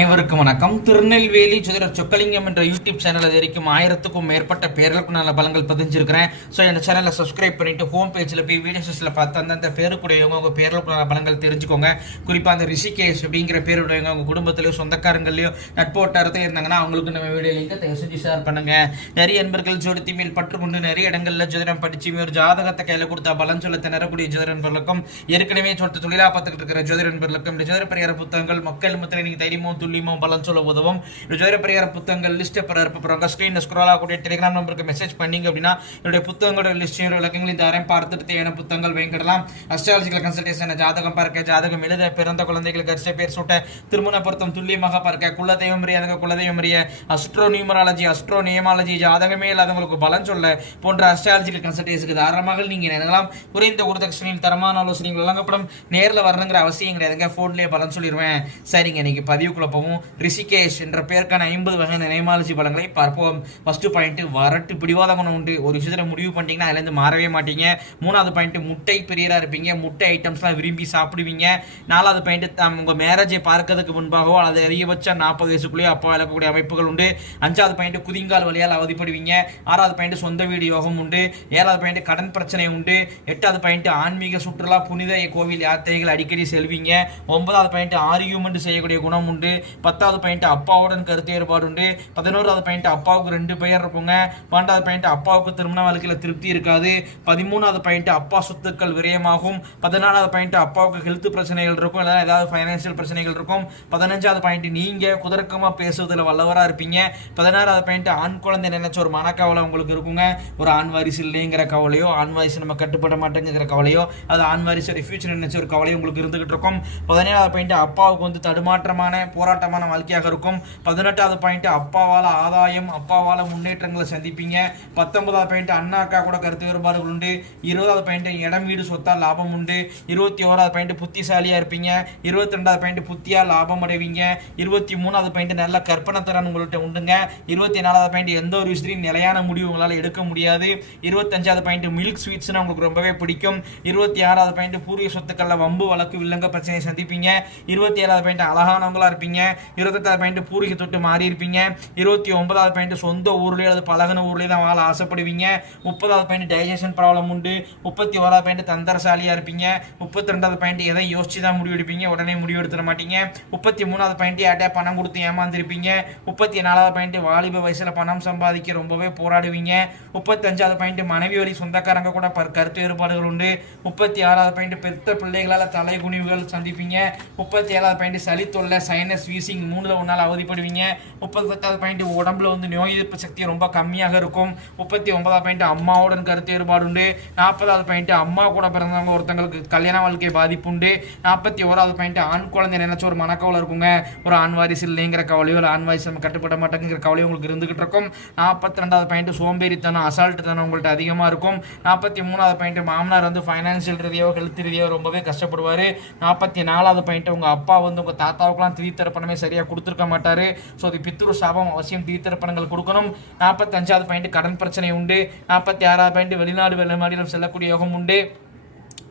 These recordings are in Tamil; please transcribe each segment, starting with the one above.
அனைவருக்கும் வணக்கம். திருநெல்வேலி சுதிரர் சொக்கலிங்கம் என்ற யூடியூப் சேனல் வரைக்கும் ஆயிரத்துக்கும் மேற்பட்ட பேர்களுக்கு நல்ல பலங்கள் பதிஞ்சிருக்கிறேன். ஸோ இந்த சேனலை சப்ஸ்கிரைப் பண்ணிட்டு ஹோம் பேஜில் போய் வீடியோஸில் பார்த்து அந்தந்த பேருக்குடையவங்க உங்கள் பேர்களுக்கு நல்ல பலங்கள் தெரிஞ்சுக்கோங்க. குறிப்பாக அந்த ரிஷிகேஷ் அப்படிங்கிற பேருடையவங்க உங்கள் குடும்பத்திலையும் சொந்தக்காரங்களையும் நட்போட்டாரத்தில் இருந்தாங்கன்னா அவங்களுக்கு நம்ம வீடியோ லிங்கை தயவு செஞ்சு ஷேர் பண்ணுங்க. நிறைய நண்பர்கள் ஜோடித்தி மேல் பற்றுக்கொண்டு நிறைய இடங்களில் ஜோதிடம் படிச்சு ஒரு ஜாதகத்தை கையில் கொடுத்தா பலன் சொல்ல திணறக்கூடிய ஜோதிட நண்பர்களுக்கும் ஏற்கனவே சொல்லிட்டு தொழிலா பார்த்துக்கிட்டு இருக்கிற ஜோதிடன்பர்களுக்கும் இந்த ஜோதிட பரிகார புத்தகங்கள் மக்கள் மத்தியில் நீங்கள் தைரியமும் துல்லியமும் பலன் சொல்ல உதவும். இந்த ஜோதிட பரிகார புத்தகங்கள் லிஸ்ட்டை பெற இருப்பவங்க ஸ்க்ரீனில் ஸ்க்ரோல் ஆகக்கூடிய டெலிகிராம் நம்பருக்கு மெசேஜ் பண்ணீங்க அப்படின்னா என்னுடைய புத்தகங்களோட லிஸ்டையும் விளக்கங்களையும் தரேன் பார்த்துட்டு தேவையான புத்தகங்கள் வாங்கிடலாம். அஸ்ட்ராலஜிக்கல் கன்சல்டேஷன் ஜாதகம் பார்க்க ஜாதகம் எழுத பிறந்த குழந்தைகளுக்கு அரிசி பேர் சூட்ட திருமண பொருத்தம் துல்லியமாக பார்க்க குலதெய்வம் அறியாதவங்க குலதெய்வம் அறிய அஸ்ட்ரோ நியூமராலஜி அஸ்ட்ரோ நியமாலஜி ஜாதகமே இல்லாதவங்களுக்கு பலன் சொல்ல போன்ற அஸ்ட்ராலஜிக்கல் கன்சல்டேஷனுக்கு தாராளமாக நீங்கள் நினைக்கலாம் குறைந்த ஒரு தட்சணையில் தரமான ஆலோசனைகள் வழங்கப்படும். நேரில் வரணுங்கிற அவசியம் கிடையாதுங்க. ஃபோன்லேயே பலன் சொல்லிடுவேன் சரிங்க இன்னைக்கு பதிவுக்குள்ள பார்ப்போம். ரிஷிகேஷ் என்ற பெயருக்கான ஐம்பது வகையான நியமாலஜி பலங்களை பார்ப்போம். ஃபர்ஸ்ட் பாயிண்ட் வரட்டு பிடிவாத குணம் உண்டு. ஒரு விஷயத்தில் முடிவு பண்ணிட்டீங்கன்னா அதுலேருந்து மாறவே மாட்டீங்க. மூணாவது பாயிண்ட் முட்டை பிரியராக இருப்பீங்க. முட்டை ஐட்டம்ஸ்லாம் விரும்பி சாப்பிடுவீங்க. நாலாவது பாயிண்ட் உங்கள் மேரேஜை பார்க்கறதுக்கு முன்பாகவோ அல்லது அதிகபட்சம் நாற்பது வயசுக்குள்ளேயோ அப்பா இழக்கக்கூடிய அமைப்புகள் உண்டு. அஞ்சாவது பாயிண்ட் குதிங்கால் வழியால் அவதிப்படுவீங்க. ஆறாவது பாயிண்ட் சொந்த வீடு யோகம் உண்டு. ஏழாவது பாயிண்ட் கடன் பிரச்சனை உண்டு. எட்டாவது பாயிண்ட் ஆன்மீக சுற்றுலா புனித கோவில் யாத்திரைகள் அடிக்கடி செல்வீங்க. ஒன்பதாவது பாயிண்ட் ஆர்கியூமெண்ட் செய்யக்கூடிய குணம் உண்டு. பத்தாவது பாயிண்ட் அப்பாவுடன் கருத்து ஏற்பாடு உண்டு. பதினோராவது பாயிண்ட் அப்பாவுக்கு ரெண்டு பெயர் இருப்போங்க பன்னெண்டாவது பாயிண்ட் அப்பாவுக்கு திருமண வாழ்க்கையில் திருப்தி இருக்காது. பதிமூணாவது பாயிண்ட் அப்பா சொத்துக்கள் விரயமாகும். பதினாலாவது பாயிண்ட் அப்பாவுக்கு ஹெல்த் பிரச்சனைகள் இருக்கும். இல்லை ஏதாவது ஃபைனான்சியல் பிரச்சனைகள் இருக்கும். பதினஞ்சாவது பாயிண்ட் நீங்கள் குதர்க்கமாக பேசுவதில் வல்லவராக இருப்பீங்க. பதினாறாவது பாயிண்ட் ஆண் குழந்தை நினைச்ச ஒரு மனக்கவலை உங்களுக்கு இருக்குங்க. ஒரு ஆண் வாரிசு இல்லைங்கிற கவலையோ ஆண் வாரிசு நம்ம கட்டுப்பட மாட்டேங்கிற கவலையோ அது ஆண் வாரிசோட ஃபியூச்சர் நினைச்ச ஒரு கவலையோ உங்களுக்கு இருந்துகிட்டு இருக்கும். பதினேழாவது பாயிண்ட் அப்பாவுக்கு வந்து தடுமாற்றமான போராட்டம் போராட்டமான வாழ்க்கையாக இருக்கும். பதினெட்டாவது பாயிண்ட் அப்பாவால் ஆதாயம் அப்பாவால் முன்னேற்றங்களை சந்திப்பீங்க. பத்தொன்பதாவது பாயிண்ட் அண்ணா அக்கா கூட கருத்து வேறுபாடுகள் உண்டு. இருபதாவது பாயிண்ட் இடம் வீடு சொத்தால் லாபம் உண்டு. இருபத்தி ஓராவது பாயிண்ட் புத்திசாலியாக இருப்பீங்க. இருபத்தி ரெண்டாவது பாயிண்ட் புத்தியாக லாபம் அடைவீங்க. இருபத்தி மூணாவது பாயிண்ட் நல்ல கற்பனை திறன் உங்கள்கிட்ட உண்டுங்க. இருபத்தி நாலாவது பாயிண்ட் எந்த ஒரு விஷயத்தையும் நிலையான முடிவு உங்களால் எடுக்க முடியாது. இருபத்தஞ்சாவது பாயிண்ட் மில்க் ஸ்வீட்ஸ்னா உங்களுக்கு ரொம்பவே பிடிக்கும். இருபத்தி ஆறாவது பாயிண்ட் பூர்வீக சொத்துக்களில் வம்பு வழக்கு வில்லங்க பிரச்சனையை சந்திப்பீங்க. இருபத்தி ஏழாவது பாயிண்ட் அழகானவங்களா இருப்பீங்க. இருபத்தெட்டாவது பாயிண்ட் பூர்வீக தொட்டு மாறி இருப்பீங்க. இருபத்தி ஒன்பதாவது பாயிண்ட் சொந்த ஊர்லேயே அல்லது பழகின ஊர்லேயே தான் வாழ ஆசைப்படுவீங்க. முப்பதாவது பாயிண்ட் டைஜஷன் ப்ராப்ளம் உண்டு. முப்பத்தி ஓராவது பாயிண்ட் தந்தரசாலியாக இருப்பீங்க. முப்பத்தி ரெண்டாவது பாயிண்ட் எதை யோசிச்சு தான் முடிவு எடுப்பீங்க. உடனே முடிவெடுத்துட மாட்டீங்க. முப்பத்தி மூணாவது பாயிண்ட் யார்ட்டே பணம் கொடுத்து ஏமாந்துருப்பீங்க. முப்பத்தி நாலாவது பாயிண்ட் வாலிப வயசில் பணம் சம்பாதிக்க ரொம்பவே போராடுவீங்க. முப்பத்தஞ்சாவது பாயிண்ட் மனைவி வழி சொந்தக்காரங்க கூட பர் கருத்து வேறுபாடுகள் உண்டு. முப்பத்தி ஆறாவது பாயிண்ட் பெத்த பிள்ளைகளால் தலை குனிவுகள் சந்திப்பீங்க. முப்பத்தி ஏழாவது பாயிண்ட் சளி தொல்லை சைனஸ் வீசிங் மூணுல ஒன்றால் அவதிப்படுவீங்க. முப்பத்தெட்டாவது பாயிண்ட் உடம்புல வந்து நோய் எதிர்ப்பு சக்தி ரொம்ப கம்மியாக இருக்கும். முப்பத்தி ஒன்பதாவது பாயிண்ட் அம்மாவுடன் கருத்து வேறுபாடு உண்டு நாற்பதாவது பாயிண்ட் அம்மா கூட பிறந்தவங்க ஒருத்தங்களுக்கு கல்யாண வாழ்க்கை பாதிப்பு உண்டு நாற்பத்தி ஓராவது பாயிண்ட் ஆண் குழந்தை நினைச்ச ஒரு மனக்கவலை இருக்குங்க. ஒரு ஆண் வாரிசு இல்லைங்கிற கவலையோ இல்லை ஆண் வாரிசு நம்ம கட்டுப்பட மாட்டேங்கிற கவலையோ உங்களுக்கு இருந்துகிட்டு இருக்கும். நாற்பத்தி ரெண்டாவது பாயிண்ட் சோம்பேறித்தனம் அசால்ட்டு தனம் உங்கள்கிட்ட அதிகமாக இருக்கும். நாற்பத்தி மூணாவது பாயிண்ட் மாமனார் வந்து ஃபைனான்சியல் ரீதியாக ஹெல்த் ரீதியாக ரொம்பவே கஷ்டப்படுவார். நாற்பத்தி நாலாவது பாயிண்ட் உங்கள் அப்பா வந்து உங்கள் தாத்தாவுக்குலாம் திரித்தரப்பணமே சரியாக கொடுத்துருக்க மாட்டார். ஸோ அது பித்ரு சாபம் அவசியம் தீர்த்திருப்பணங்கள் கொடுக்கணும். நாற்பத்தஞ்சாவது பாயிண்ட் கடன் பிரச்சனை உண்டு. நாற்பத்தி ஆறாவது பாயிண்ட் வெளிநாடு வெளிநாடுகள் செல்லக்கூடிய யோகம் உண்டு.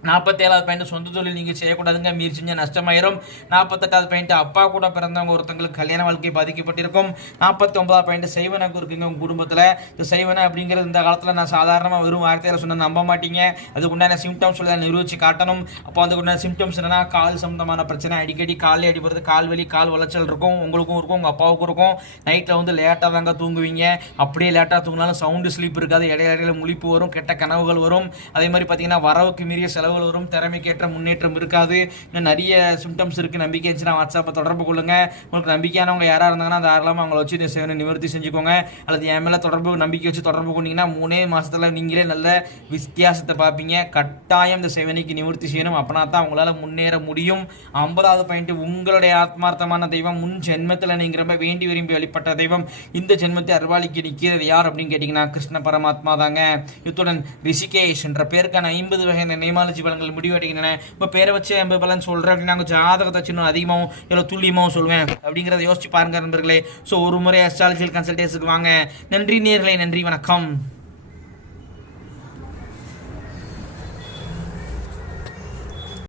நாற்பத்தேழாவது பாயிண்ட் சொந்த தொழில் நீங்கள் செய்யக்கூடாதுங்க. மீறி செஞ்ச நஷ்டமாயிரும். நாற்பத்தெட்டாவது பாயிண்ட் அப்பா கூட பிறந்தவங்க ஒருத்தங்களுக்கு கல்யாண வாழ்க்கை பாதிக்கப்பட்டிருக்கும். நாற்பத்தி ஒன்பதாவது பாயிண்ட் செய்வனக்கு இருக்குங்க உங்கள் குடும்பத்தில். இந்த செய்வன அப்படிங்கிறது இந்த காலத்தில் நான் சாதாரணமாக வெறும் வார்த்தையில் சொன்ன நம்ப மாட்டீங்க. அதுக்கு உண்டான சிம்டம்ஸ் தான் நிரூபித்து காட்டணும். அப்போ அதுக்கு உண்டான சிம்டம்ஸ் என்னன்னா கால் சம்பந்தமான பிரச்சனை. அடிக்கடி காலில் அடிபடுறது. கால் வலி கால் வளைச்சல் இருக்கும். உங்களுக்கும் இருக்கும் உங்கள் அப்பாவுக்கும் இருக்கும். நைட்டில் வந்து லேட்டாக தாங்க தூங்குவீங்க. அப்படியே லேட்டாக தூங்கினாலும் சவுண்டு ஸ்லீப் இருக்காது. இடையில இடையில முழிப்பு வரும். கெட்ட கனவுகள் வரும். அதே மாதிரி பார்த்தீங்கன்னா வரவுக்கு மீறிய செலவுகள் வரும் திறமைக்கேற்ற முன்னேற்றம் இருக்காது. இன்னும் நிறைய சிம்டம்ஸ் இருக்குது நம்பிக்கை இருந்துச்சுன்னா வாட்ஸ்அப்பை தொடர்பு கொள்ளுங்க. உங்களுக்கு நம்பிக்கையானவங்க யாராக இருந்தாங்கன்னா தாராளமாக அவங்கள வச்சு இந்த சேவனை நிவர்த்தி செஞ்சுக்கோங்க. அல்லது என் மேலே தொடர்பு நம்பிக்கை வச்சு தொடர்பு கொண்டீங்கன்னா மூணே மாதத்தில் நீங்களே நல்ல வித்தியாசத்தை பார்ப்பீங்க. கட்டாயம் இந்த சேவனைக்கு நிவர்த்தி செய்யணும். அப்படின்னா தான் உங்களால் முன்னேற முடியும். ஐம்பதாவது பாயிண்ட் உங்களுடைய ஆத்மார்த்தமான தெய்வம். முன் ஜென்மத்தில் நீங்கள் ரொம்ப வேண்டி விரும்பி வழிபட்ட தெய்வம். இந்த ஜென்மத்தை அருவாளிக்கு நிற்கிறது யார் அப்படின்னு கேட்டிங்கன்னா கிருஷ்ண பரமாத்மா தாங்க. இத்துடன் ரிஷிகேஷ் என்ற பேருக்கான ஐம்பது வகையான நியமாலஜி பலன்கள் முடிவடைகின்றன இப்போ பேரை வச்சு எண்பது பலன் சொல்கிறேன் அப்படின்னா கொஞ்சம் ஜாதகத்தை சின்ன அதிகமாகவும் இல்லை துல்லியமாகவும் சொல்லுவேன். அப்படிங்கிறத யோசிச்சு பாருங்க நண்பர்களே. ஸோ ஒரு முறை அஸ்ட்ராலஜியல் கன்சல்டேஷனுக்கு வாங்க. நன்றி நேர்களே நன்றி வணக்கம்.